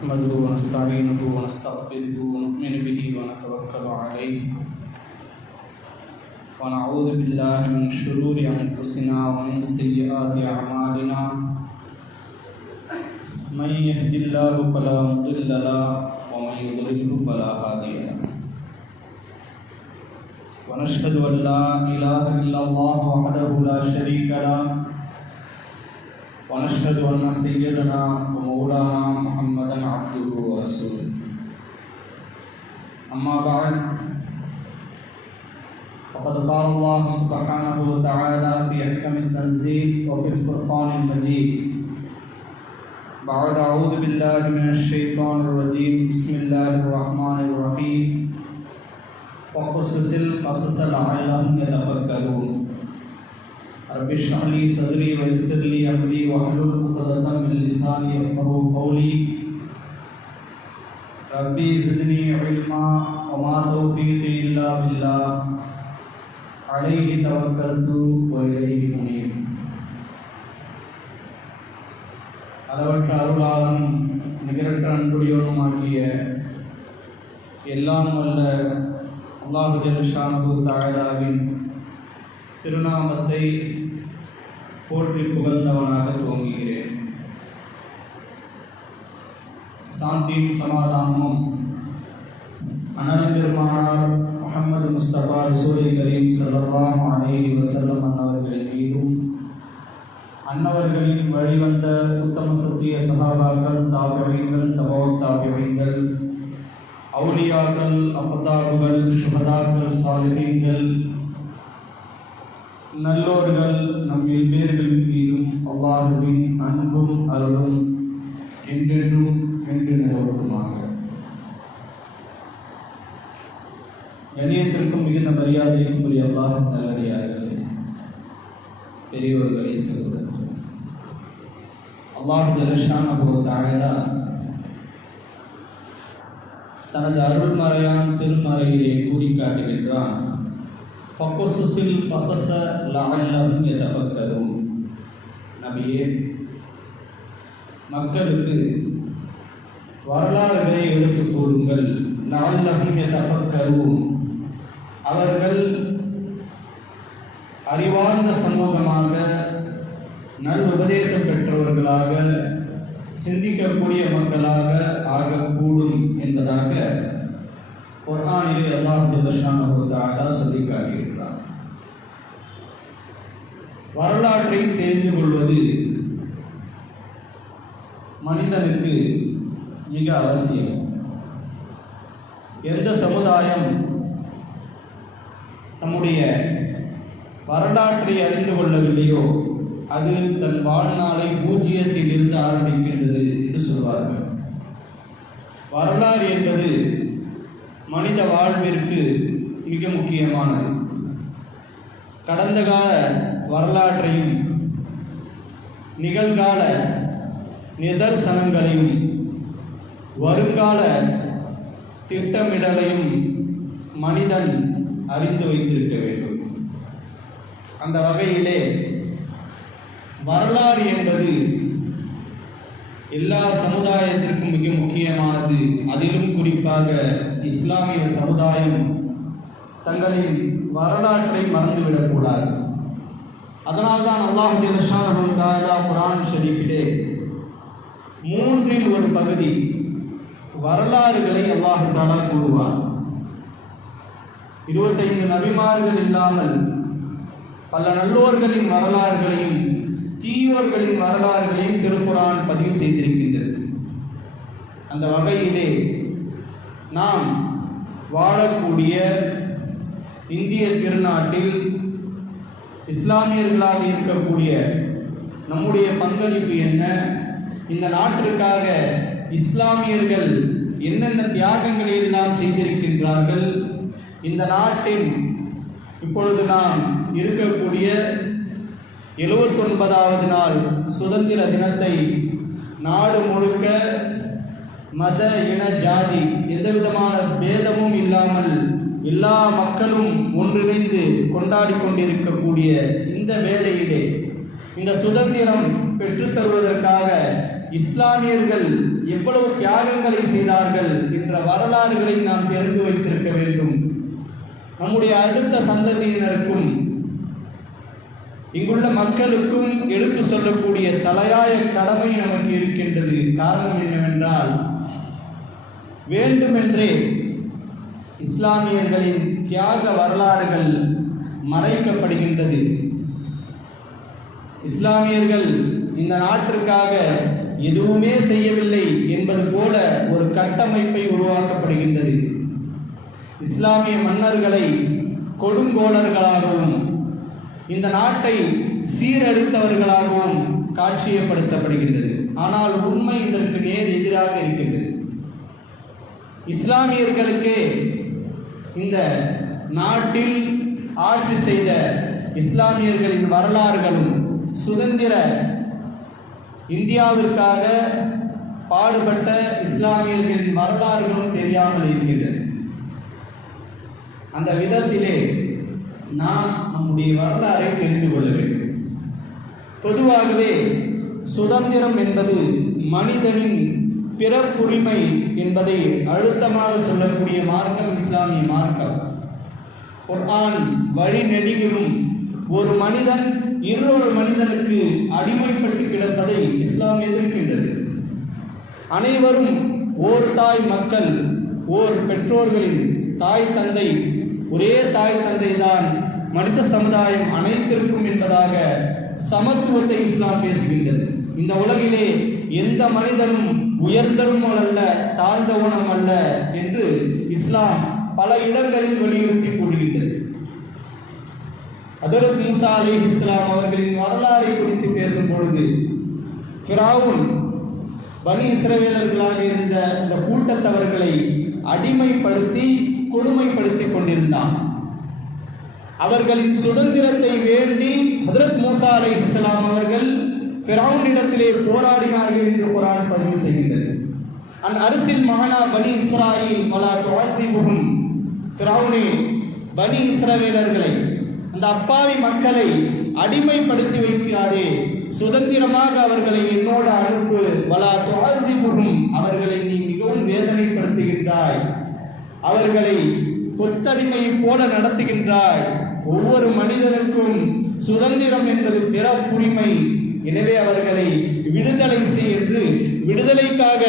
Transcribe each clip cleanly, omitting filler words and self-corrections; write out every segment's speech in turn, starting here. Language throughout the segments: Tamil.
نحمده ونستعينه ونستغفره ونؤمن به ونتوكل عليه ونعوذ بالله من شرور أنفسنا ومن سيئات أعمالنا من يهد الله فلا مضل له ومن يضلل فلا هادي له ونشهد أن لا إله إلا الله وحده لا شريك له ونشهد أن سيدنا ومولانا محمدا عبده ورسوله أما بعد فقد قال الله سبحانه وتعالى في أحكم التنزيل وفي الفرقان المجيد بعد أعوذ بالله من الشيطان الرجيم بسم الله الرحمن الرحيم فقصص القصص لعلهم يتفكرون رب اشرح لي صدري ويسر لي امري واحلل عقدة من لساني يفقهوا قولي ربي زدني علما وما توفيقي الا بالله عليه توكلت واليه انيب. அளவற்ற அருளாளனும் நிகரற்ற அன்புடையவனுமாகிய எல்லாம் வல்ல அல்லாஹு ஜல்ல ஷானஹு தஆலாவின் திருநாமத்தை போற்றி புகழ்ந்தவனாக துவங்குகிறேன். சாந்தியும் சமாதானமும் அனல் பெருமானார் முஹம்மது முஸ்தபா ரசூலுல் கரீம் ஸல்லல்லாஹு அலைஹி வஸல்லம் அன்னவர்களின் மீதும் அன்னவர்களின் வழிவந்த உத்தம சத்திய சஹாபாக்கள், தாபிஈன்கள், தபவுத் தாபிஈன்கள், அவுலியாக்கள், அக்தாபுகள், ஷுஹதாக்கள், சாலிஹீன்கள், நல்லோர்கள் நம்மில் பேர்களின் மீதும் அல்லாஹ்வின் அன்பும் அருளும் என்றென்றும் என்று நிலவட்டுமாக. கண்ணியத்திற்கும் மிகுந்த மரியாதைக்கும் உரிய அல்லாஹ் நல்லடியார்களே, பெரியவர்களே, சகோதரர்களே, அல்லாஹ் ஜல்ல ஷானஹு தஆலா தனது அருள்மறையான் திருமறையிலே கூறி காட்டுகின்றான். ஃபக்குஸில் கஸஸ லஅல்லஹும் யதஃபக்கரூன். நபியே, மக்களுக்கு வரலாறுகளை எடுத்துக் கூறுங்கள். லஅல்லஹும் யதஃபக்கரூன், அவர்கள் அறிவார்ந்த சமூகமாக, நல் உபதேசம் பெற்றவர்களாக, சிந்திக்கக்கூடிய மக்களாக ஆகக்கூடும் என்பதாக குர்ஆனிலே அல்லாஹ் ஜல்ல ஷானஹு தஆலா சொல்லி காட்டுகிறார். வரலாற்றை தெரிந்து கொள்வது மனிதனுக்கு மிக அவசியம். எந்த சமுதாயம் தம்முடைய வரலாற்றை அறிந்து கொள்ளவில்லையோ அது தன் வாழ்நாளை பூஜ்ஜியத்தில் இருந்து ஆரம்பிக்கின்றது என்று சொல்வார்கள். வரலாறு என்பது மனித வாழ்விற்கு மிக முக்கியமானது. கடந்த கால வரலாற்றையும் நிகழ்கால நிதர்சனங்களையும் வருங்கால திட்டமிடலையும் மனிதன் அறிந்து வைத்திருக்க வேண்டும். அந்த வகையிலே வரலாறு என்பது எல்லா சமுதாயத்திற்கும் மிக முக்கியமானது. அதிலும் குறிப்பாக இஸ்லாமிய சமுதாயம் தங்களின் வரலாற்றை மறந்துவிடக்கூடாது. அதனால்தான் அல்லாஹ் ஜல்ல ஷானஹு தஆலா குர்ஆன் ஷரீஃபிலே 1/3 பகுதி வரலாறுகளை அல்லாஹ் தஆலா கூறுவார். 25 நபிமார்கள் இல்லாமல் பல நல்லோர்களின் வரலாறுகளையும் தீயோர்களின் வரலாறுகளையும் திருக்குர்ஆன் பதிவு செய்திருக்கின்றது. அந்த வகையிலே நாம் வாழக்கூடிய இந்திய திருநாட்டில் இஸ்லாமியர்களாக இருக்கக்கூடிய நம்முடைய பங்களிப்பு என்ன, இந்த நாட்டிற்காக இஸ்லாமியர்கள் என்னென்ன தியாகங்களை எல்லாம் செய்திருக்கின்றார்கள், இந்த நாட்டின் இப்பொழுது நாம் இருக்கக்கூடிய 79வது நாள் சுதந்திர தினத்தை நாடு முழுக்க மத, இன, ஜாதி எந்தவிதமான பேதமும் இல்லாமல் எல்லா மக்களும் ஒன்றிணைந்து கொண்டாடி கொண்டிருக்கக்கூடிய இந்த வேளையிலே இந்த சுதந்திரம் பெற்றுத்தருவதற்காக இஸ்லாமியர்கள் எவ்வளவு தியாகங்களை செய்தார்கள் என்ற வரலாறுகளை நாம் தெரிந்து வைத்திருக்க வேண்டும். நம்முடைய அடுத்த சந்ததியினருக்கும் இங்குள்ள மக்களுக்கும் எடுத்து சொல்லக்கூடிய தலையாய கடமை நமக்கு இருக்கின்றது. காரணம் என்னவென்றால், வேண்டுமென்றே இஸ்லாமியர்களின் தியாக வரலாறுகள் மறைக்கப்படுகின்றது. இஸ்லாமியர்கள் இந்த நாட்டிற்காக எதுவுமே செய்யவில்லை என்பது போல ஒரு கட்டமைப்பை உருவாக்கப்படுகின்றது. இஸ்லாமிய மன்னர்களை கொடுங்கோலர்களாகவும் இந்த நாட்டை சீரழித்தவர்களாகவும் காட்சியப்படுத்தப்படுகின்றது. ஆனால் உண்மை இதற்கு நேர் எதிராக இருக்கின்றது. இஸ்லாமியர்களுக்கே இந்த நாட்டில் ஆட்சி செய்த இஸ்லாமியர்களின் வரலாறுகளும் சுதந்திர இந்தியாவிற்காக பாடுபட்ட இஸ்லாமியர்களின் வரலாறுகளும் தெரியாமல் இருக்கின்றது. அந்த விதத்திலே நாம் நம்முடைய வரலாறை தெரிந்து கொள்ள வேண்டும். பொதுவாகவே சுதந்திரம் என்பது மனிதனின் பிறப்புரிமை என்பதை அழுத்தமாக சொல்லக்கூடிய மார்க்கம் இஸ்லாமிய மார்க்கம். குர்ஆன் வழி நெடுகிலும் ஒரு மனிதன் இன்னொரு மனிதனுக்கு அடிமைப்பட்டு கிடப்பதை இஸ்லாம் எதிர்க்கின்றது. அனைவரும் ஓர் தாய் மக்கள், ஓர் பெற்றோர்களின் தாய் தந்தை, ஒரே தாய் தந்தை தான் மனித சமுதாயம் அனைத்திற்கும் என்பதாக சமத்துவத்தை இஸ்லாம் பேசுகின்றது. இந்த உலகிலே எந்த மனிதனும் உயர்ந்தவனும் அல்ல, தாழ்ந்தவனும் அல்ல என்று இஸ்லாம் பல இடங்களில் வலியுறுத்தி கூறுகின்றது. ஹஜ்ரத் மூசா அலைஹிஸ்ஸலாம் அவர்களின் வரலாறை குறித்து பேசும் பொழுது, ஃபிரௌன் பனி இஸ்ரவேலர்களாக இருந்த இந்த கூட்டத்தவர்களை அடிமைப்படுத்தி கொடுமைப்படுத்தி கொண்டிருந்தான். அவர்களின் சுதந்திரத்தை வேண்டி ஹஜ்ரத் மூசா அலைஹிஸ்ஸலாம் அவர்கள் ஃபிரௌனிடத்திலே போராடினார்கள் என்று குர்ஆன் பதிவு செய்கின்றது. அன் அர்சில் மஅனா பனி இஸ்ராயீல் வலா துஅஸிபுஹும், ஃபிரௌனே பனி இஸ்ரவேலர்களை, அந்த அப்பாவி மக்களை அடிமைப்படுத்தி வைக்காதே, சுதந்திரமாக அவர்களை என்னோடு அனுப்பு. வலா துஅஸிபுஹும், அவர்களை நீ மிகவும் வேதனைப்படுத்துகின்றாய், அவர்களை கொத்தடிமையை போல நடத்துகின்றாய். ஒவ்வொரு மனிதனுக்கும் சுதந்திரம் என்பது பிறப்புரிமை, எனவே அவர்களை விடுதலை செய் என்று விடுதலைக்காக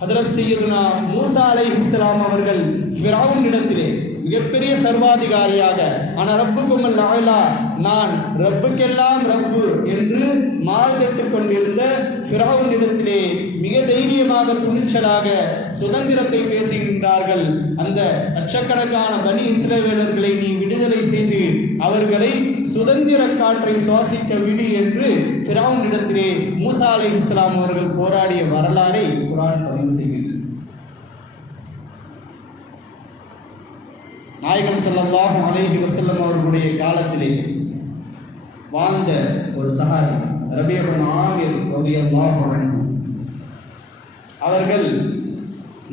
ஹஜ்ரத் சையதுனா மூசா அலைஹிஸ்ஸலாம் அவர்கள் ஃபிரௌனிடத்திலே மிகப்பெரிய சர்வாதிகாரியாக, ஆனா ரப்புக்கும் அல்-அலா, நான் ரப்புக்கெல்லாம் ரப்பு என்று மாறுதட்டுக் கொண்டிருந்த ஃபிரௌனிடத்திலே மிக தைரியமாக துணிச்சலாக சுதந்திரத்தை பேசுகின்றார்கள். அந்த லட்சக்கணக்கான பனி இஸ்ரவேலர்களை நீ விடுதலை செய்து அவர்களை சுதந்திர காற்றை சுவாசிக்க விடு என்று ஃபிரௌனிடத்திலே மூசா அலைஹிஸ்ஸலாம் அவர்கள் போராடிய வரலாறை குர்ஆன் பதிவு செய்கிறது. நாயகம் ஸல்லல்லாஹு அலைஹி வஸல்லம் அவர்களுடைய காலத்திலே வாழ்ந்த ஒரு சஹாபி ரபீ இப்னு ஆமிர் ரலியல்லாஹு அன்ஹு, அவர்கள்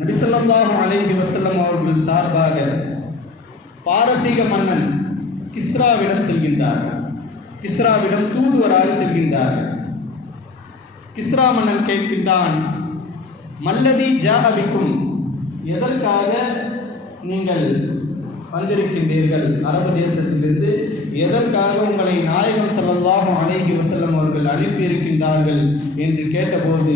நபி ஸல்லல்லாஹு அலைஹி வஸல்லம் அவர்கள் சார்பாக பாரசீக மன்னன் கிஸ்ராவிடம் செல்கின்றார்கள். கிஸ்ராவிடம் தூதுவராக செல்கின்றார்கள். கிஸ்ரா மன்னன் கேட்கின்றான், மல்லதி ஜாஅபிக்கும், எதற்காக நீங்கள் வந்திருக்கின்றீர்கள்? அரபு தேசத்திலிருந்து எதற்காக உங்களை நாயகம் ஸல்லல்லாஹு அலைஹி வஸல்லம் அவர்கள் அனுப்பியிருக்கின்றார்கள் என்று கேட்டபோது,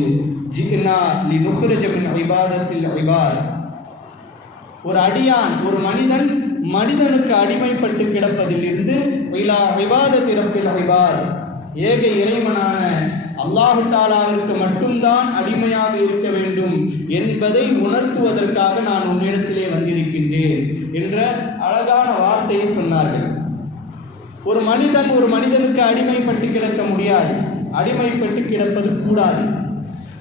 ஜிக்னா லினுக்ரிஜ மின் இபாதத்தில் இபாத், ஒரு அடியான், ஒரு மனிதன் மனிதனுக்கு அடிமைப்பட்டு கிடப்பதில் இருந்து இலா இபாதத்தி ரப்பில் இபாத், ஏக இறைவனான அல்லாஹ் தஆலாவிற்கு மட்டும்தான் அடிமையாக இருக்க வேண்டும் என்பதை உணர்த்துவதற்காக நான் உன்னிடத்திலே வந்திருக்கின்றேன் என்ற அழகான வார்த்தையை சொன்னார்கள். ஒரு மனிதன் ஒரு மனிதனுக்கு அடிமைப்பட்டு கிடக்க முடியாது, அடிமைப்பட்டு கிடப்பது கூடாது.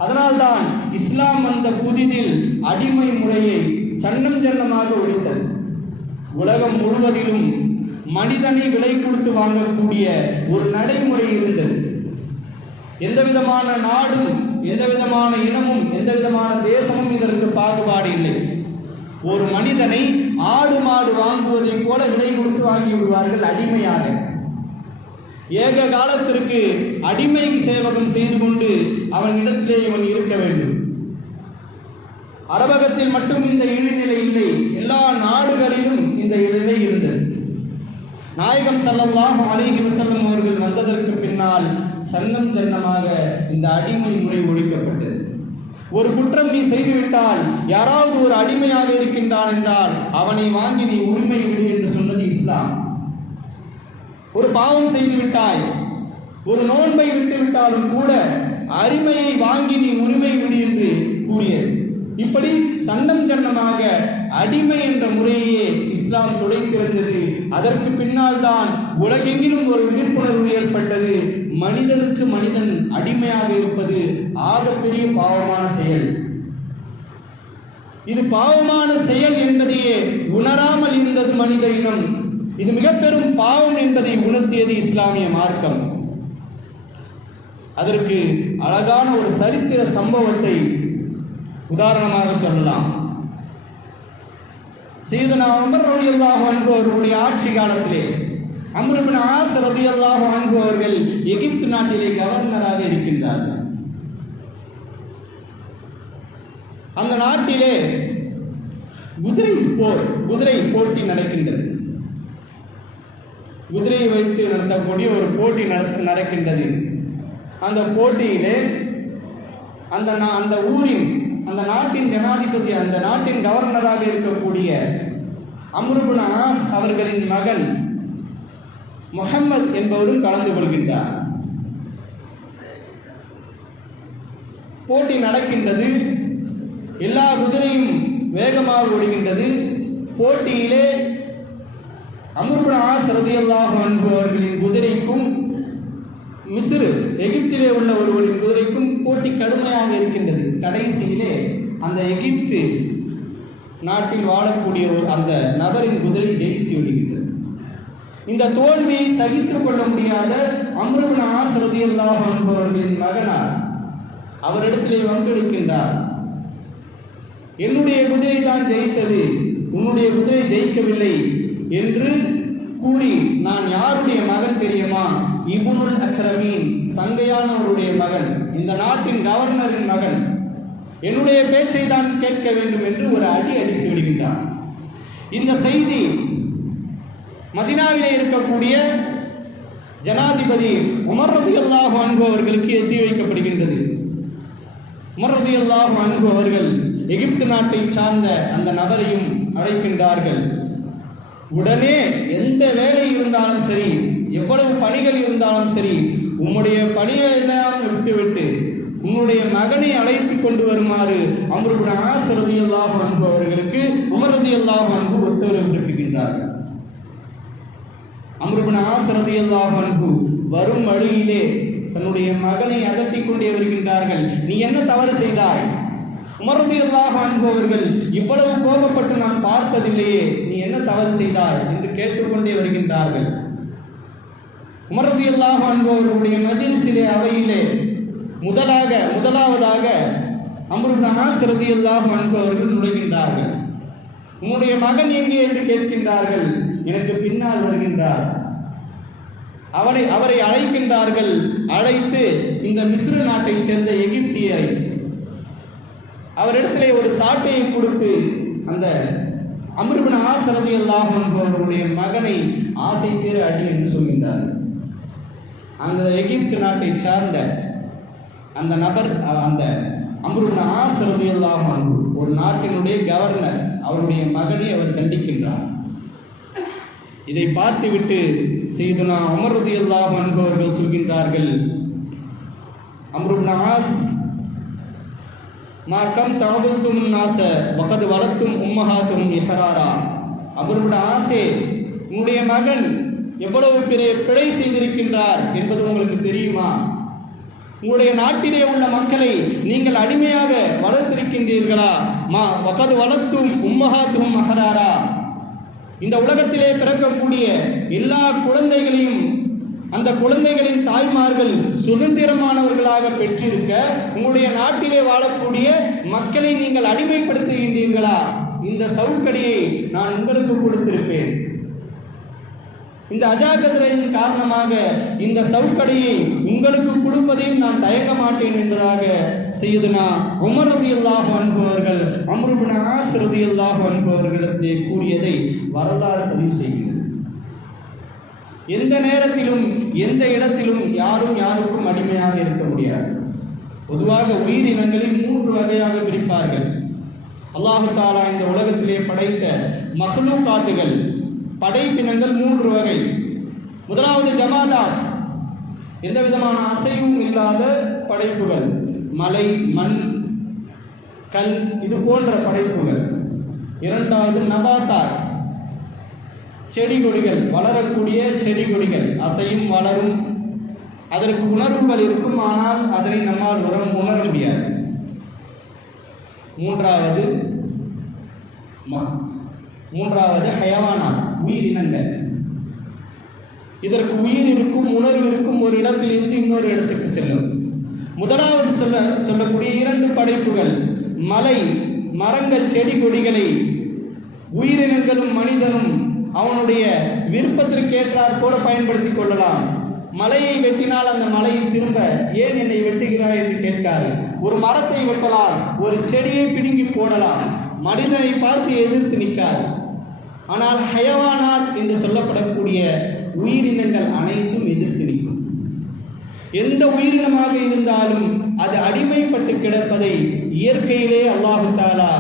அதனால்தான் இஸ்லாம் வந்த புதிதில் அடிமை முறையை சன்னம் ஜன்னமாக ஒழித்தது. உலகம் முழுவதிலும் மனிதனை விலை கொடுத்து வாங்கக்கூடிய ஒரு நடைமுறை இருந்தது. எந்த விதமான நாடும், எந்த விதமான இனமும், எந்த விதமான தேசமும் இதற்கு பாகுபாடு இல்லை. ஒரு மனிதனை ஆடு மாடு வாங்குவதை போல விலை கொடுத்து வாங்கி விடுவார்கள் அடிமையாக. ஏக காலத்திற்கு அடிமை சேவகம் செய்து கொண்டு அவன் இடத்திலே இவன் இருக்க வேண்டும். அரபகத்தில் மட்டும் இந்த இழிநிலை இல்லை, எல்லா நாடுகளிலும் இந்த இழிநிலை இருந்தது. நாயகம் ஸல்லல்லாஹு அலைஹி வஸல்லம் அவர்கள் வந்ததற்கு பின்னால் சன்னம் ஜன்னமாக இந்த அடிமை முறை ஒழிக்கப்பட்டது. ஒரு குற்றம் நீ செய்துவிட்டால், யாராவது ஒரு அடிமையாக இருக்கின்றான் என்றால் அவனை வாங்கி நீ உரிமை விடு என்று சொன்னது இஸ்லாம். ஒரு பாவம் செய்து விட்டாய், ஒரு நோன்பை விட்டு விட்டாலும் கூட அடிமையை வாங்கி நீ உரிமை விடு என்று கூறியது. இப்படி சன்னம் ஜன்னமாக அடிமை என்ற முறையே இஸ்லாம் துடைத்திருந்தது. அதற்கு பின்னால் தான் உலகெங்கிலும் ஒரு விழிப்புணர்வு ஏற்பட்டது. மனிதனுக்கு மனிதன் அடிமையாக இருப்பது ஆகப்பெரிய பாவமான செயல். இது பாவமான செயல் என்பதையே உணராமல் இருந்தது மனித இனம். இது மிக பெரும் பாவம் என்பதை உணர்த்தியது இஸ்லாமிய மார்க்கம். அதற்கு அழகான ஒரு சரித்திர சம்பவத்தை உதாரணமாக சொல்லலாம். சையதுனா உமர் ரலியல்லாஹு அன்ஹு அவர்களுடைய ஆட்சி காலத்திலே அம்ர் இப்னு ஆஸ் ரலியல்லாஹு அன்ஹு அவர்கள் எகிப்து நாட்டிலே கவர்னராக இருக்கின்றார்கள். அந்த நாட்டிலே குதிரை போட்டி நடக்கின்றது. குதிரையை வைத்து நடத்தக்கூடிய ஒரு போட்டி நடக்கின்றது. அந்த போட்டியிலே அந்த ஊரின் அந்த நாட்டின் ஜனாதிபதி, அந்த நாட்டின் கவர்னராக இருக்கக்கூடிய அம்ர் இப்னு ஆஸ் அவர்களின் மகன் முஹம்மத் என்பவரும் கலந்து கொள்கின்றார். போட்டி நடக்கின்றது. எல்லா குதிரையும் வேகமாக ஓடுகின்றது. போட்டியிலே அம்ர் இப்னு ஆஸ் ரலியல்லாஹு அன்ஹு அவர்களின் குதிரைக்கும் மிஸ்ர் எகிப்திலே உள்ள ஒருவரின் குதிரைக்கும் போட்டி கடுமையாக இருக்கின்றது. கடைசியிலே அந்த எகிப்து நாட்டில் வாழக்கூடிய அந்த நபரின் குதிரை ஜெயித்து விடுகின்றது. இந்த தோல்வியை சகித்துக் கொள்ள முடியாத அம்ர் இப்னு ஆஸ் ரலியல்லாஹு அன்ஹு அவர்களின் மகனார் அவரிடத்திலே வந்திருக்கின்றார். என்னுடைய குதிரை தான் ஜெயித்தது, உன்னுடைய குதிரை ஜெயிக்கவில்லை என்று கூறி, நான் யாருடைய மகன் தெரியுமா? இப்னுல் அக்ரமீன், சங்கையானவருடைய மகன், இந்த நாட்டின் கவர்னரின் மகன். என்னுடைய பேச்சை தான் கேட்க வேண்டும் என்று ஒரு அடி அடித்து விடுகின்றார். இந்த செய்தி மதீனாவிலே இருக்கக்கூடிய ஜனாதிபதி உமர் ரலியல்லாஹு அன்ஹு அவர்களுக்கு எத்தி வைக்கப்படுகின்றது. உமர் ரலியல்லாஹு அன்ஹு அவர்கள் எகிப்து நாட்டை சார்ந்த அந்த நபரையும் அழைக்கின்றார்கள். உடனே எந்த வேலை இருந்தாலும் சரி, எவ்வளவு பணிகள் இருந்தாலும் சரி, உம்முடைய பணிகளை எல்லாம் விட்டுவிட்டு உன்னுடைய மகனை அழைத்துக் கொண்டு வருமாறு அம்ர் இப்னு ஆஸ் ரலியல்லாஹு அன்ஹு அவர்களுக்கு உமர் ரலியல்லாஹு அன்ஹு உத்தரவு பிறப்பிக்கின்றார்கள். அம்ர் இப்னு ஆஸ் ரலியல்லாஹு அன்ஹு வரும் வழியிலே தன்னுடைய மகனை அதட்டிக் கொண்டே வருகின்றார்கள். நீ என்ன தவறு செய்தாய்? உமர் ரலியல்லாஹு அன்ஹு அவர்கள் இவ்வளவு கோபப்பட்டு நான் பார்த்ததில்லையே, நீ என்ன தவறு செய்தாய் என்று கேட்டுக்கொண்டே வருகின்றார்கள். உமர் ரலியல்லாஹு அன்ஹு அவர்களுடைய மஜ்லிஸிலே, அவையிலே முதலாவதாக அம்ர் இப்னு ஆஸ் ரலியல்லாஹு அன்ஹு அவர்கள் நுழைகின்றார்கள். உன்னுடைய மகன் எங்கே என்று கேட்கின்றார்கள். எனக்கு பின்னால் வருகின்றார். அவரை அழைக்கின்றார்கள். அழைத்து இந்த மிஸ்ர் நாட்டைச் சேர்ந்த எகிப்தியரை அவரிடத்திலே ஒரு சாட்டையை கொடுத்து அந்த அம்ர் இப்னு ஆஸ் ரலியல்லாஹு அன்ஹு அவர்களுடைய மகனை ஆசை தீர அடி என்று சொல்கின்றார்கள். அந்த எகிப்து நாட்டை சார்ந்த அந்த நபர், அந்த அம்ர் இப்னு ஆஸ் ரலியல்லாஹு அன்ஹு, ஒரு நாட்டினுடைய கவர்னர், அவருடைய மகனை அவர் தண்டிக்கின்றார். இதை பார்த்துவிட்டு சையதுனா உமர் ரலியல்லாஹு அன்ஹு அவர்கள் சொல்கின்றார்கள், அம்ர் இப்னு ஆஸ், மா கம் தஅபுதும் நாஸ வகத் வலத்தும் உம்மஹாத்தும் இஹராரா. அம்ர் இப்னு ஆஸே, உன்னுடைய மகன் எவ்வளவு பெரிய பிழை செய்திருக்கின்றார் என்பது உங்களுக்கு தெரியுமா? உங்களுடைய நாட்டிலே உள்ள மக்களை நீங்கள் அடிமையாக வளர்த்திருக்கின்றீர்களா? மா வகத் வலத்தும் உம்மஹாத்தும் இஹராரா. இந்த உலகத்திலே பிறக்கக்கூடிய எல்லா குழந்தைகளையும் அந்த குழந்தைகளின் தாய்மார்கள் சுதந்திரமானவர்களாக பெற்றிருக்க உங்களுடைய நாட்டிலே வாழக்கூடிய மக்களை நீங்கள் அடிமைப்படுத்துகின்றீர்களா? இந்த சவுக்கடியை நான் உங்களுக்கு கொடுத்திருப்பேன். இந்த அஜாக்கிரதையின் காரணமாக இந்த சவுக்கடியை உங்களுக்கு கொடுப்பதையும் நான் தயங்க மாட்டேன் என்பதாக சையதுனா உமர் ரலியல்லாஹு அன்ஹு அவர்கள் அம்ர் இப்னு ஆஸ் ரலியல்லாஹு அன்ஹு அவர்களிடத்திலே கூறியதை வரலாறு பதிவு செய்கிறது. எந்த நேரத்திலும் எந்த இடத்திலும் யாரும் யாருக்கும் அடிமையாக இருக்க முடியாது. பொதுவாக உயிரினங்களில் 3 வகையாக பிரிப்பார்கள். அல்லாஹு தஆலா இந்த உலகத்திலே படைத்த மக்லூகாத்துகள், படைப்பினங்கள் 3 வகை. முதலாவது ஜமாதாத், எந்த விதமான அசைவும் இல்லாத படைப்புகள், மலை, மண், கல், இது போன்ற படைப்புகள். இரண்டாவது நபாத்தாத், செடி கொடிகள், வளரக்கூடிய செடி கொடிகள், அசையும் வளரும், அதற்கு உணர்வுகள் இருக்கும், ஆனால் அதனை நம்மால் உணர முடியாது. மூன்றாவது ஹயவானாத், உயிரினங்கள். இதற்கு உயிர் இருக்கும், உணர்வு இருக்கும், ஒரு இடத்திலிருந்து இன்னொரு இடத்துக்கு செல்லும். முதலாவது சொல்லக்கூடிய 2 படைப்புகள், மலை, மரங்கள், செடி கொடிகளை உயிரினங்களும் மனிதனும் அவனுடைய விருப்பத்திற்கு ஏற்றாற் போல பயன்படுத்திக் கொள்ளலாம். மலையை வெட்டினால் அந்த மலையை திரும்ப ஏன் என்னை வெட்டுகிறாய் என்று கேட்காது. ஒரு மரத்தை வெட்டலாம், ஒரு செடியை பிடுங்கி போடலாம், மனிதனை பார்த்து எதிர்த்து நிற்காது. ஆனால் ஹயவானாத் என்று சொல்லப்படக்கூடிய உயிரினங்கள் அனைத்தும் எதிர்த்து நிற்கும். எந்த உயிரினமாக இருந்தாலும் அது அடிமைப்பட்டு கிடப்பதை இயற்கையிலே அல்லாஹு தஆலா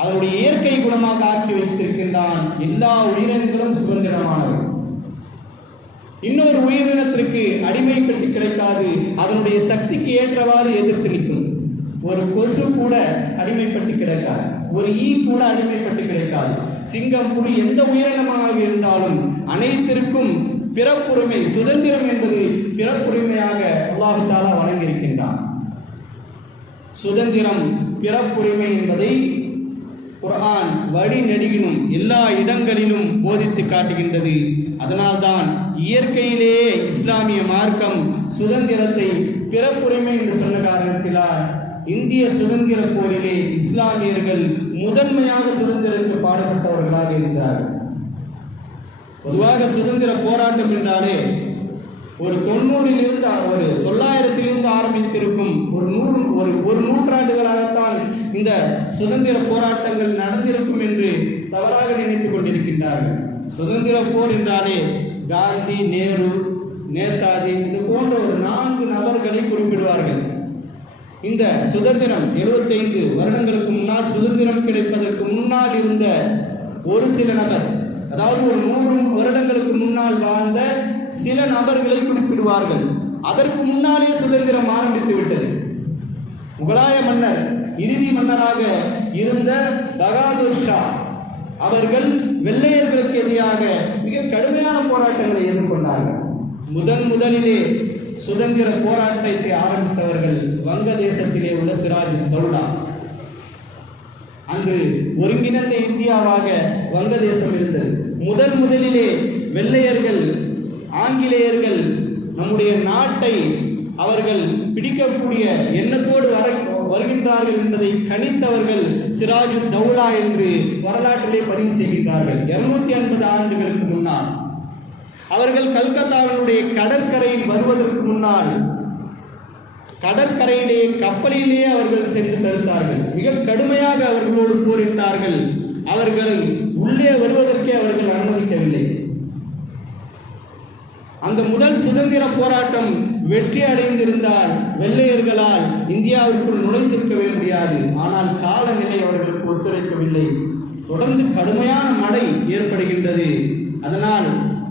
அதனுடைய இயற்கை குணமாக ஆக்கி வைத்திருக்கின்றான். எல்லா உயிரினங்களும் சுதந்திரமானவை. இன்னொரு உயிரினத்திற்கு அடிமைப்பட்டு கிடைக்காது, அதனுடைய சக்திக்கு ஏற்றவாறு எதிர்த்து நிற்கும். ஒரு கொசு கூட அடிமைப்பட்டு கிடக்காது, ஒரு ஈ கூட அடிமைப்பட்டு கிடைக்காது. சிங்கம், புலி, எந்த உயிரினமாக இருந்தாலும் அனைத்திற்கும் பிறப்புரிமை, சுதந்திரம் என்பது பிறப்புரிமையாக அல்லாஹு தஆலா வழங்கியிருக்கின்றான். சுதந்திரம், பிறப்புரிமை என்பதை குர்ஆன் வழி நெடுகினும் எல்லா இடங்களிலும் போதித்து காட்டுகின்றது. அதனால்தான் இயற்கையிலேயே இஸ்லாமிய மார்க்கம் சுதந்திரத்தை பிறப்புரிமை என்று சொன்ன காரணத்தினால் இந்திய சுதந்திர போரிலே இஸ்லாமியர்கள் முதன்மையாக சுதந்திரத்துக்கு பாடுபட்டவர்களாக இருந்தார்கள். பொதுவாக சுதந்திர போராட்டம் என்றாலே ஒரு 900 ஆரம்பித்திருக்கும் ஒரு நூற்றாண்டுகளாகத்தான் இந்த சுதந்திர போராட்டங்கள் நடந்திருக்கும் என்று தவறாக நினைத்துக் கொண்டிருக்கின்றார்கள். சுதந்திர போர் என்றாலே காந்தி, நேரு, நேதாஜி இது போன்ற ஒரு 4 நபர்களை குறிப்பிடுவார்கள். இந்த சுதந்திரம் 75 வருடங்களுக்கு முன்னால் சுதந்திரம் கிடைப்பதற்கு முன்னால் இருந்த ஒரு சில நபர், அதாவது ஒரு 100 வருடங்களுக்கு முன்னால் வாழ்ந்த சில நபர்களை குறிப்பிடுவார்கள். அதற்கு முன்னாலே சுதந்திரம் ஆரம்பித்து விட்டது. முகலாய மன்னர், இறுதி மன்னராக இருந்த பகாதூர் ஷா அவர்கள் வெள்ளையர்களுக்கு எதிராக மிக கடுமையான போராட்டங்களை எதிர்கொண்டார்கள். முதலிலே சுதந்திர போராட்டத்தை ஆரம்பித்தவர்கள் வங்கதேசத்திலே உள்ள சிராஜுத் தௌலா. அங்கு ஒருங்கிணைந்த இந்தியாவாக வங்கதேசம் இருந்தது. முதலிலே வெள்ளையர்கள், ஆங்கிலேயர்கள் நம்முடைய நாட்டை அவர்கள் பிடிக்கக்கூடிய எண்ணத்தோடு வருகின்றார்கள் என்பதை கணித்தவர்கள் சிராஜுத் தௌலா என்று வரலாற்றிலே பதிவு செய்கின்றார்கள். 250 ஆண்டுகளுக்கு முன்னால் அவர்கள் கல்கத்தாவினுடைய கடற்கரையில் வருவதற்கு முன்னால் கடற்கரையிலே கப்பலிலே அவர்கள் சென்று தடுத்தார்கள். மிக கடுமையாக அவர்களோடு போரிட்டார்கள். அவர்களை உள்ளே வருவதற்கே அவர்கள் அனுமதிக்கவில்லை. அந்த முதல் சுதந்திர போராட்டம் வெற்றி அடைந்திருந்தால் வெள்ளையர்களால் இந்தியாவிற்குள் நுழைந்திருக்கவே முடியாது. ஆனால் காலநிலை அவர்களுக்கு ஒத்துழைக்கவில்லை. தொடர்ந்து கடுமையான மழை ஏற்படுகின்றது. அதனால்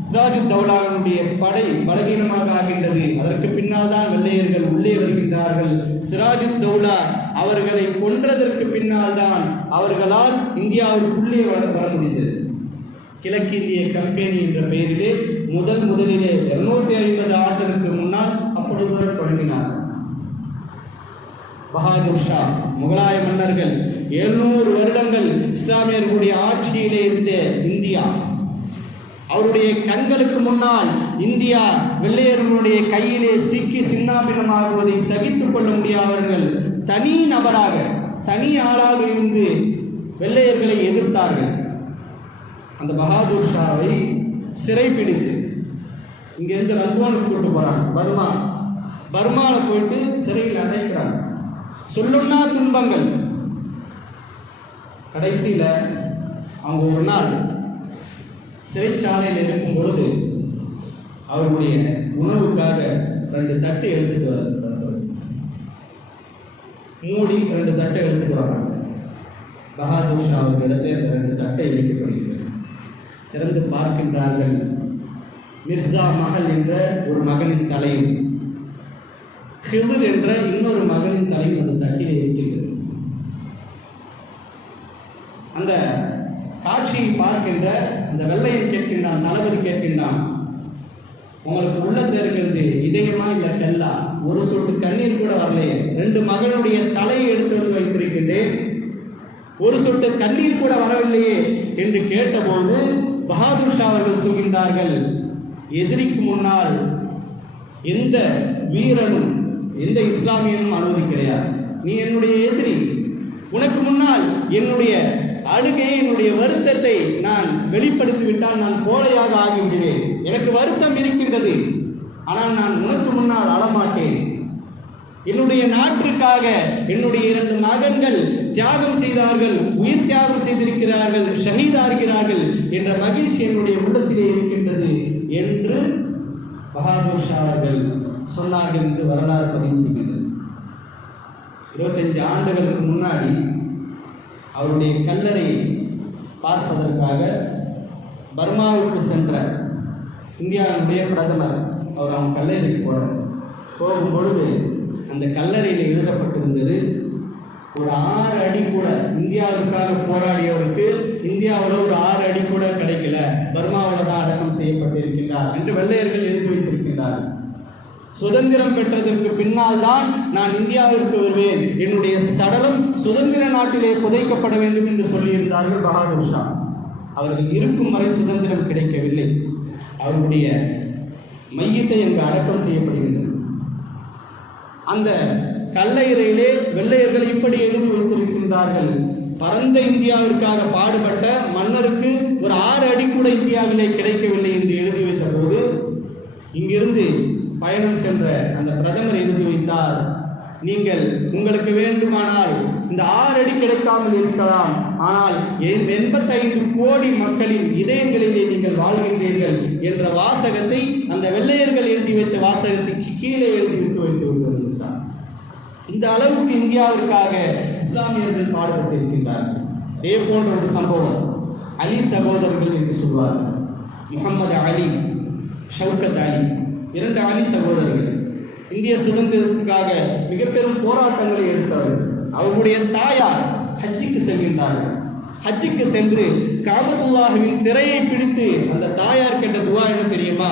சிராஜுத் தௌலாவினுடைய படை பலகீனமாக ஆகின்றது. அதற்கு பின்னால் தான் வெள்ளையர்கள் உள்ளே வருகின்றார்கள். சிராஜுத் தௌலா அவர்களை கொன்றதற்கு பின்னால் தான் அவர்களால் இந்தியாவிற்குள்ளே வர முடிந்தது. கிழக்கிந்திய கம்பெனி என்ற பெயரிலே முதலிலே 250 ஆண்டுகளுக்கு முன்னால் அப்பொழுது தொடங்கினார். பகாதூர் ஷா, முகலாய மன்னர்கள் 700 வருடங்கள் இஸ்லாமியர்களுடைய ஆட்சியிலே இருந்த இந்தியா, அவருடைய கண்களுக்கு முன்னால் இந்தியா வெள்ளையர்களுடைய கையிலே சிக்கி சின்னாபின்னமாகுவதை சகித்துக் கொள்ள முடியாதவர்கள் தனி நபராக, தனி ஆளாக இருந்து வெள்ளையர்களை எதிர்த்தார்கள். அந்த பகாதூர் ஷாவை சிறைப்பிடித்து இங்கிருந்து ரத்வானுக்கு கூட்டு போறாங்க. பர்மாவில் போயிட்டு சிறையில் அடைக்கிறாங்க. சொல்லுன்னா துன்பங்கள், கடைசியில் அவங்க ஒரு நாள் சிறைச்சாலையில் இருக்கும் பொழுது அவருடைய உணவுக்காக 2 தட்டு எடுத்துட்டு மூடி 2 தட்டை எடுத்துட்டு வராங்க. பஹாதுர் ஷா அவர்களிடத்தில் அந்த 2 தட்டை வைக்கப்படுகிறது. திறந்து பார்க்கின்றார்கள். மிர்சா மகள் என்ற ஒரு மகனின் தலையும் ஹிதுர் என்ற இன்னொரு மகனின் தலையும் அந்த தட்டிலே இருக்கிறது. அந்த காட்சியை பார்க்கின்ற அந்த வெள்ளையன் கேட்கின்றான், தளபதி கேட்கின்றான், உங்களுக்கு உள்ளத்தில் இருக்கிறது இதயமா இல்ல கல்லா? ஒரு சொட்டு கண்ணீர் கூட வரலையே. 2 மகனுடைய தலையை எடுத்து வந்து வைத்திருக்கின்றேன், ஒரு சொட்டு கண்ணீர் கூட வரவில்லையே என்று கேட்டபோது பஹாதுர் ஷா அவர்கள் சொல்கின்றார்கள், எதிரிக்கு முன்னால் எந்த வீரனும் எந்த இஸ்லாமியனும் அனுமதி கிடையாது. நீ என்னுடைய எதிரி, உனக்கு முன்னால் என்னுடைய அழுகையை என்னுடைய வருத்தத்தை நான் வெளிப்படுத்திவிட்டால் நான் கோழையாக ஆகிவிடுவேன். எனக்கு வருத்தம் இருக்கின்றது, ஆனால் நான் உனக்கு முன்னால் அழமாட்டேன். என்னுடைய நாட்டிற்காக என்னுடைய 2 மகன்கள் தியாகம் செய்தார்கள், உயிர் தியாகம் செய்திருக்கிறார்கள், ஷஹீதாகிறார்கள் என்ற மகிழ்ச்சி என்னுடைய உள்ளத்திலே இருக்கின்றது என்று பஹாதுர் ஷா அவர்கள் சொன்னார்கள் என்று வரலாறு பதிவு செய்கிறது. 25 ஆண்டுகளுக்கு முன்னாடி அவருடைய கல்லறையை பார்ப்பதற்காக பர்மாவுக்கு சென்ற இந்தியாவுடைய பிரதமர் அவர் அவங்க கல்லறைக்கு போகும்பொழுது அந்த கல்லறையில் எழுதப்பட்டிருந்தது, ஒரு 6 அடி கூட இந்தியாவுக்காக போராடியவருக்கு இந்தியாவில் ஒரு 6 அடி கூட கிடைக்கல, பர்மாவில் தான் அடக்கம் செய்யப்பட்டிருக்கின்றார் என்று வெள்ளையர்கள் எழுதி வைத்திருக்கின்றார். சுதந்திரம் பெற்றதற்கு பின்னால் தான் நான் இந்தியாவிற்கு வருவேன், என்னுடைய சடலம் சுதந்திர நாட்டிலே புதைக்கப்பட வேண்டும் என்று சொல்லியிருந்தார்கள் பஹாதுர் ஷா. அவர்கள் இருக்கும் வரை சுதந்திரம் கிடைக்கவில்லை. அவருடைய மையத்தை அங்கு அடக்கம் செய்யப்படுகின்றது. அந்த கல்லறையிலே வெள்ளையர்கள் இப்படி எழுதி வைத்திருக்கின்றார்கள், பரந்த இந்தியாவிற்காக பாடுபட்ட மன்னருக்கு ஒரு 6 அடி கூட இந்தியாவிலே கிடைக்கவில்லை என்று எழுதி வைத்த போது இங்கிருந்து பயணம் சென்ற அந்த பிரதமர் எழுதி வைத்தார், நீங்கள் உங்களுக்கு வேண்டுமானால் இந்த 6 அடி கிடைக்காமல் இருக்கலாம், ஆனால் 85 கோடி மக்களின் இதயங்களிலே நீங்கள் வாழ்கின்றீர்கள் என்ற வாசகத்தை அந்த வெள்ளையர்கள் எழுதி வைத்த வாசகத்துக்கு கீழே எழுதி வைத்து வருகிறார். இந்த அளவுக்கு இந்தியாவிற்காக இஸ்லாமியர்கள் பாடுபட்டிருக்கின்றார்கள். இதே போன்ற ஒரு சம்பவம் அலி சகோதரர்கள் என்று சொல்வார்கள். முகமது அலி, ஷவுகத் அலி, 2 அலி சகோதரர்கள் இந்திய சுதந்திரத்துக்காக மிக பெரும் போராட்டங்களை எடுத்தவர்கள். அவர்களுடைய தாயார் ஹஜ்ஜுக்கு செல்கின்றார்கள். ஹஜ்ஜுக்கு சென்று காபத்துல்லாஹ்வின் திரையை பிடித்து அந்த தாயார் கேட்ட துவா என்ன தெரியுமா?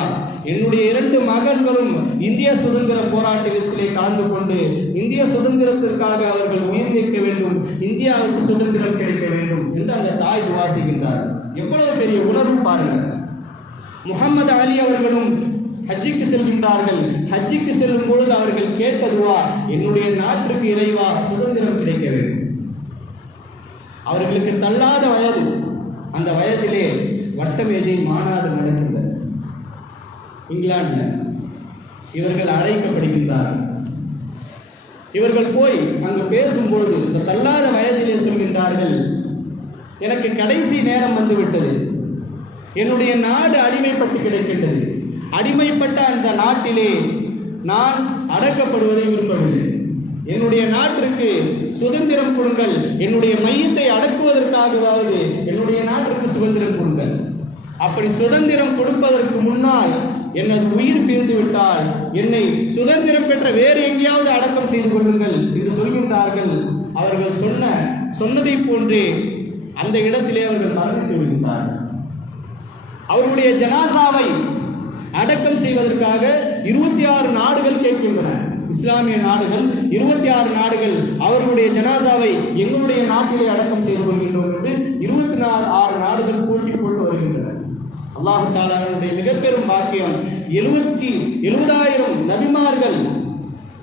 என்னுடைய 2 மகன்களும் இந்திய சுதந்திர போராட்டத்திலே கலந்து கொண்டு இந்திய சுதந்திரத்திற்காக அவர்கள் உயிர் நீக்க வேண்டும், இந்தியாவுக்கு சுதந்திரம் கிடைக்க வேண்டும் என்று அந்த தாய் துவா செய்கின்றார். எவ்வளவு பெரிய உணர்வு பாருங்கள். முகமது அலி அவர்களும் ஹஜ்ஜுக்கு செல்கின்றார்கள். ஹஜ்ஜுக்கு செல்லும் பொழுது அவர்கள் கேட்ட துவா, என்னுடைய நாட்டுக்கு இறைவா சுதந்திரம் கிடைக்க வேண்டும். அவர்களுக்கு தள்ளாத வயது, அந்த வயதிலே வட்டமேஜை மாநாடு நடக்கின்றது இங்கிலாந்துல. இவர்கள் அழைக்கப்படுகின்றார்கள். இவர்கள் போய் அங்கு பேசும்பொழுது இந்த தள்ளாத வயதிலே சொல்கின்றார்கள், எனக்கு கடைசி நேரம் வந்துவிட்டது, என்னுடைய நாடு அடிமைப்பட்டு கிடக்கின்றது, அடிமைப்பட்ட அந்த நாட்டிலே நான் அடக்கப்படுவதை விரும்பவில்லை, என்னுடைய நாட்டிற்கு சுதந்திரம் கொடுங்கள், என்னுடைய மையத்தை அடக்குவதற்காகவாவது என்னுடைய நாட்டிற்கு சுதந்திரம் கொடுங்கள். அப்படி சுதந்திரம் கொடுப்பதற்கு முன்னால் எனது உயிர் பிரிந்து விட்டால் என்னை சுதந்திரம் பெற்ற வேறு எங்கேயாவது அடக்கம் செய்து கொள்ளுங்கள் என்று சொல்கின்றார்கள். அவர்கள் சொன்னதை போன்றே அந்த இடத்திலே அவர்கள் மரணித்து விடுகின்றார்கள். அவருடைய ஜனாசாவை அடக்கம் செய்வதற்காக 26 நாடுகள் கேட்கின்றன. இஸ்லாமிய நாடுகள் 26 நாடுகள் அவர்களுடைய ஜனாசாவை எங்களுடைய நாட்டிலே அடக்கம் செய்து கொள்கின்றோம் என்று 24 நாடுகள் போட்டி போட்டு வருகின்றன. அல்லாஹ் தஆலாவுடைய மிகப்பெரும் பாக்கியம் 70,000 நபிமார்கள்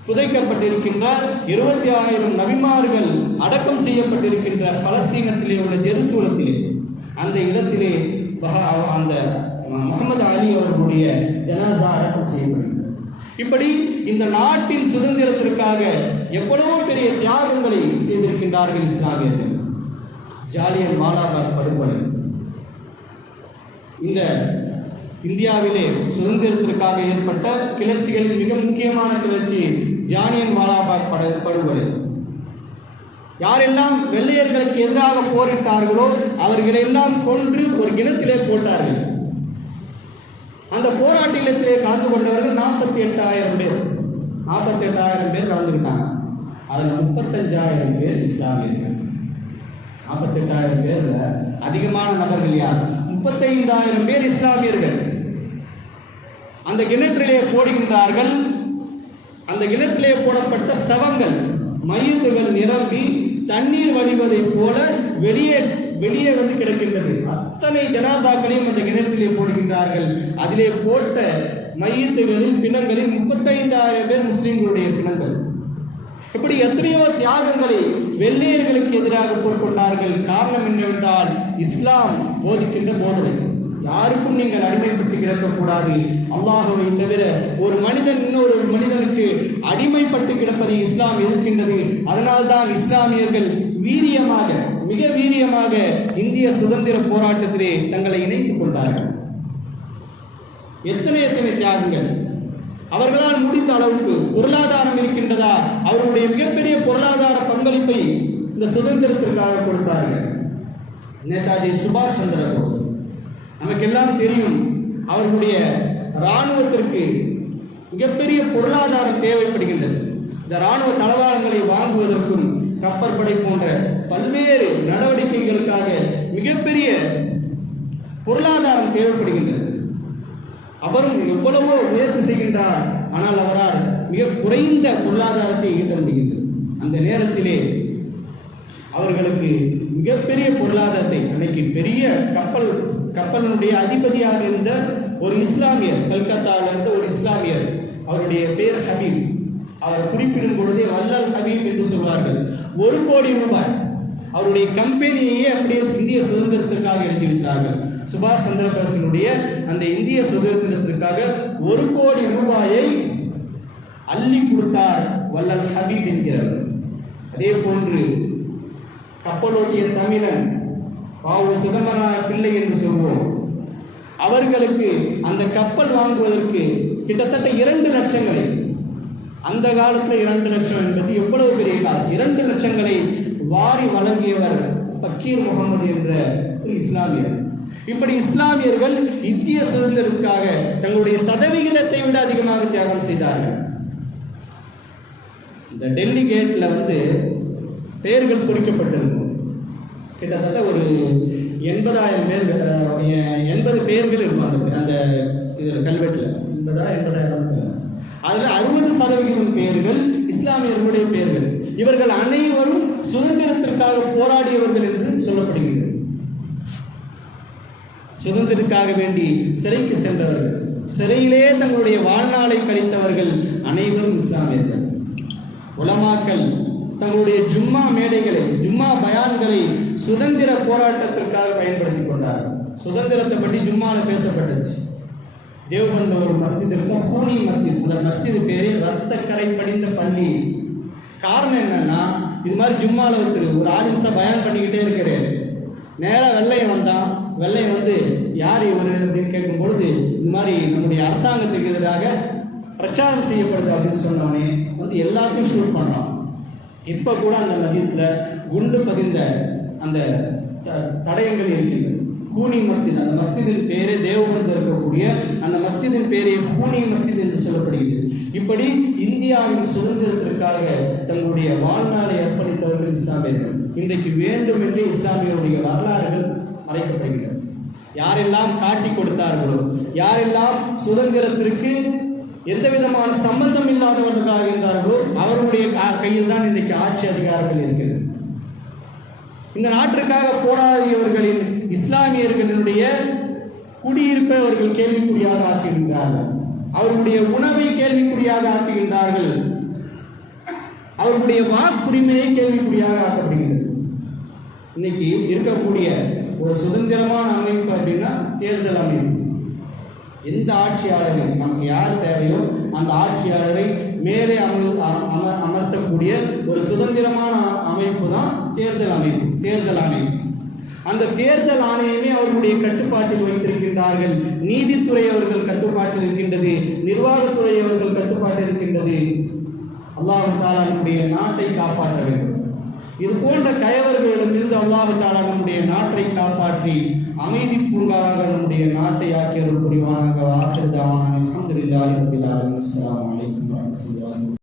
புதைக்கப்பட்டிருக்கின்ற 20,000 நபிமார்கள் அடக்கம் செய்யப்பட்டிருக்கின்ற பலஸ்தீனத்திலே உள்ள ஜெருசலேத்திலே அந்த இடத்திலே அந்த முகமது அலி அவர்களுடைய ஜனாசா அடக்கம் செய்யப்படுகிறது. இப்படி இந்த நாட்டின் சுதந்திரத்திற்காக எவ்வளவோ பெரிய தியாகங்களை செய்திருக்கின்றார்கள் இஸ்லாமியர்கள். ஜாலியன் வாலாபாக் படுகொலை. இந்த இந்தியாவிலே சுதந்திரத்திற்காக ஏற்பட்ட கிளர்ச்சிகளில் மிக முக்கியமான கிளர்ச்சி ஜாலியன் வாலாபாக் படுகொலை. யாரெல்லாம் வெள்ளையர்களுக்கு எதிராக போரிட்டார்களோ அவர்களெல்லாம் கொன்று ஒரு கிணத்திலே போட்டார்கள். அந்த போராட்டத்திலே கலந்து கொண்டவர்கள் 48,000 பேர். 48,000 பேர் கலந்துக்கிட்டாங்க. அதில் 35,000 பேர் இஸ்லாமியர்கள். 48,000 பேர்ல அதிகமான நபர்கள் யார்? 35,000 பேர் இஸ்லாமியர்கள். அந்த கிணற்றிலே போடுகின்றார்கள். அந்த கிணற்றிலே போடப்பட்ட சவங்கள், மையத்துகள் நிரம்பி தண்ணீர் வடிவதை போல வெளியே வந்து கிடக்கின்றது. அத்தனை ஜனாதாக்களையும் அந்த கிணற்றிலே போடுகின்றார்கள். அதிலே போட்ட மையத்துகளின் பிணங்களில் 35,000 பேர் முஸ்லிம்களுடைய பிணங்கள். இப்படி எத்தனையோ தியாகங்களை வெள்ளையர்களுக்கு எதிராக போட்டுக்கொண்டார்கள். காரணம் என்னவென்றால் இஸ்லாம் போதிக்கின்ற போதனை. யாருக்கும் நீங்கள் அடிமைப்பட்டு கிடக்கக்கூடாது. அல்லாஹ்வை தவிர ஒரு மனிதன் இன்னொரு மனிதனுக்கு அடிமைப்பட்டு கிடப்பதை இஸ்லாம் எதிர்க்கின்றது. அதனால்தான் இஸ்லாமியர்கள் வீரியமாக, மிக வீரியமாக இந்திய சுதந்திர போராட்டத்திலே தங்களை இணைத்துக் கொண்டார்கள். எத்தனை தியாகங்கள்! அவர்களால் முடிந்த அளவுக்கு பொருளாதாரம் இருக்கின்றதா? அவர்களுடைய மிகப்பெரிய பொருளாதார பங்களிப்பை இந்த சுதந்திரத்திற்காக கொடுத்தார்கள். நேதாஜி சுபாஷ் சந்திர போஸ், நமக்கெல்லாம் தெரியும், அவர்களுடைய இராணுவத்திற்கு மிகப்பெரிய பொருளாதாரம் தேவைப்படுகின்றது. இந்த இராணுவ தளவாடங்களை வாங்குவதற்கும் கப்பற்படை போன்ற பல்வேறு நடவடிக்கைகளுக்காக மிகப்பெரிய பொருளாதாரம் தேவைப்படுகின்றது. அவரும் எவ்வளவோ முயற்சி செய்கின்றார். ஆனால் அவரால் மிக குறைந்த பொருளாதாரத்தை ஈட்ட முடிகின்றது. அந்த நேரத்திலே அவர்களுக்கு மிகப்பெரிய பொருளாதாரத்தை, அன்னைக்கு பெரிய கப்பலினுடைய அதிபதியாக இருந்த ஒரு இஸ்லாமியர், கல்கத்தாவில் இருந்த ஒரு இஸ்லாமியர், அவருடைய பேர் ஹபீப். அவர் குறிப்பிடும் பொழுதே வல்லல் ஹபீப் என்று சொல்வார்கள். 1 கோடி ரூபாய் அவருடைய கம்பெனியே அப்படியே இந்திய சுதந்திரத்திற்காக எழுதிவிட்டார்கள். சுபாஷ் சந்திர போஸினுடைய அந்த இந்திய சுதந்திரத்திற்காக 1 கோடி ரூபாயை அள்ளி கொடுத்தார் வல்லல் ஹபீப் என்கிறவர். அதே போன்று கப்பலோட்டிய தமிழன் பாவு சிதம்பர பிள்ளை என்று சொல்வோம். அவர்களுக்கு அந்த கப்பல் வாங்குவதற்கு கிட்டத்தட்ட 2 லட்சங்களை, அந்த காலத்தில் 2 லட்சம் என்பது எவ்வளவு பெரிய காசு, 2 லட்சங்களை வாரி வழங்கியவர் பக்கீர் முகமது என்ற ஒரு இஸ்லாமியர். இப்படி இஸ்லாமியர்கள் இந்திய சுதந்திரத்திற்காக தங்களுடைய சதவிகிதத்தை விட அதிகமாக தியாகம் செய்தார்கள். இந்த டெல்லி கேட்ல வந்து பெயர்கள் குறிக்கப்பட்டிருக்கும். கிட்டத்தட்ட ஒரு 80,000 பேர், 80 பேர்கள் இருப்பாங்க அந்த இதில் கல்வெட்டில். 80,000 அதில் 60% பேர்கள் இஸ்லாமியர்களுடைய பெயர்கள். இவர்கள் அனைவரும் சுதந்திரத்திற்காக போராடியவர்கள் என்று சொல்லப்படுகிறது. சுதந்திரத்திற்காக வேண்டி சிறைக்கு சென்றவர்கள், சிறையிலே தங்களுடைய வாழ்நாளை கழித்தவர்கள் அனைவரும் இஸ்லாமியர்கள். உலமாக்கள் தங்களுடைய ஜும்மா மேடைகளை, ஜும்மா பயான்களை சுதந்திர போராட்டத்திற்காக பயன்படுத்திக் கொண்டார்கள். சுதந்திரத்தை பற்றி ஜும்மாவில் பேசப்பட்டுச்சு. தேவபந்த ஒரு மஸ்ஜித் இருக்கும், பூனி மஸ்ஜித். அந்த மஸ்ஜித் பேரே ரத்த கரை படிந்த பள்ளி. காரணம் என்னன்னா, இது மாதிரி ஜும்மாவில் ஒருத்தர் ஒரு 6 நிமிஷம் பயான் பண்ணிக்கிட்டே இருக்கிறார். நேராக வெள்ளையன் வந்தான். வெள்ளையன் வந்து யார் இவர் அப்படின்னு கேட்கும் பொழுது, இந்த மாதிரி நம்முடைய அரசாங்கத்துக்கு எதிராக பிரச்சாரம் செய்யப்படுது அப்படின்னு சொன்னோடனே வந்து எல்லாத்தையும் ஷூட் பண்ணுறான். இப்போ கூட அந்த மஸ்ஜித்தில் குண்டு பதிந்த அந்த தடயங்கள் இருக்கின்றது. பூனி மஸ்ஜித், அந்த மஸ்ஜிதின் பேரே தேவபந்து இருக்கக்கூடிய அந்த மஸ்ஜிதின் பேரே பூனி மஸ்ஜித் என்று சொல்லப்படுகிறது. இப்படி இந்தியாவின் சுதந்திரத்திற்காக தங்களுடைய வாழ்நாளை அர்ப்பணித்தவர்கள் இஸ்லாமியர்கள். இன்றைக்கு வேண்டும் என்று இஸ்லாமியருடைய வரலாறுகள் மறைக்கப்படுகிறது. யாரெல்லாம் காட்டி கொடுத்தார்களோ, யாரெல்லாம் சுதந்திரத்திற்கு எந்த விதமான சம்பந்தம் இல்லாதவர்களாக இருந்தார்களோ அவர்களுடைய கையில் தான் இன்றைக்கு ஆட்சி அதிகாரங்கள் இருக்கிறது. இந்த நாட்டிற்காக போராடியவர்களின் இஸ்லாமியர்களுடைய குடியிருப்பை அவர்கள் கேள்விக்குறியாக ஆக்குகின்றார்கள். அவர்களுடைய உணவை கேள்விக்குறியாக ஆக்குகின்றார்கள். அவர்களுடைய வாக்குரிமையை கேள்விக்குறியாக ஆக்கப்படுகிறது. இன்னைக்கு இருக்கக்கூடிய ஒரு சுதந்திரமான அமைப்பு அப்படின்னா தேர்தல் அமைப்பு. எந்த ஆட்சியாளர்கள் நமக்கு யார் தேவையோ அந்த ஆட்சியாளரை மேலே அமர்த்தக்கூடிய ஒரு சுதந்திரமான அமைப்பு தான் தேர்தல் அமைப்பு, தேர்தல் ஆணையம். அந்த தேர்தல் ஆணையமே அவர்களுடைய கட்டுப்பாட்டில் வைத்திருக்கின்றார்கள். நீதித்துறை அவர்கள் கட்டுப்பாட்டில் இருக்கின்றது, நிர்வாகத்துறை அவர்கள் கட்டுப்பாட்டில் இருக்கின்றது. அல்லாஹ் தஆலா நம்முடைய நாட்டை காப்பாற்ற வேண்டும். இது போன்ற கயவர்களிடமிருந்து அல்லாஹ் தஆலா நம்முடைய நாட்டை காப்பாற்றி அமைதி பூங்காவாக நம்முடைய நாட்டை ஆக்கியவர் புரிவானாக. ஆகிர் தஅவானா அல்ஹம்துலில்லாஹி ரப்பில் ஆலமீன். அஸ்ஸலாமு